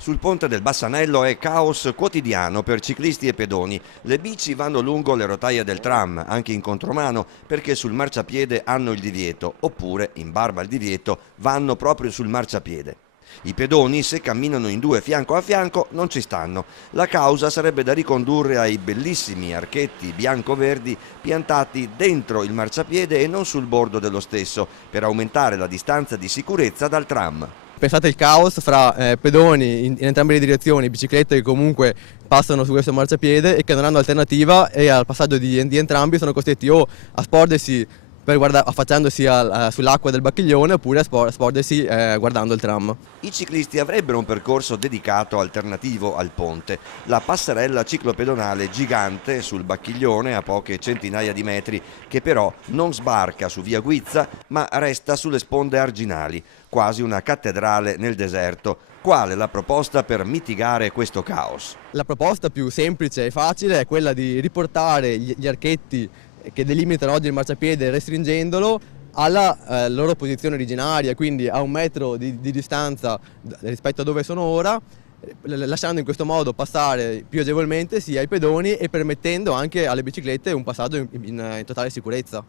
Sul ponte del Bassanello è caos quotidiano per ciclisti e pedoni. Le bici vanno lungo le rotaie del tram, anche in contromano, perché sul marciapiede hanno il divieto, oppure, in barba al divieto, vanno proprio sul marciapiede. I pedoni, se camminano in due fianco a fianco, non ci stanno. La causa sarebbe da ricondurre ai bellissimi archetti bianco-verdi piantati dentro il marciapiede e non sul bordo dello stesso, per aumentare la distanza di sicurezza dal tram. Pensate il caos fra pedoni in entrambe le direzioni, biciclette che comunque passano su questo marciapiede e che non hanno alternativa e al passaggio di entrambi sono costretti o a spordersi affacciandosi sull'acqua del Bacchiglione oppure a spordersi guardando il tram. I ciclisti avrebbero un percorso dedicato alternativo al ponte, la passerella ciclopedonale gigante sul Bacchiglione a poche centinaia di metri, che però non sbarca su via Guizza ma resta sulle sponde arginali, quasi una cattedrale nel deserto. Qual è la proposta per mitigare questo caos? La proposta più semplice e facile è quella di riportare gli archetti che delimitano oggi il marciapiede restringendolo alla loro posizione originaria, quindi a 1 metro di distanza rispetto a dove sono ora, lasciando in questo modo passare più agevolmente sia i pedoni e permettendo anche alle biciclette un passaggio in totale sicurezza.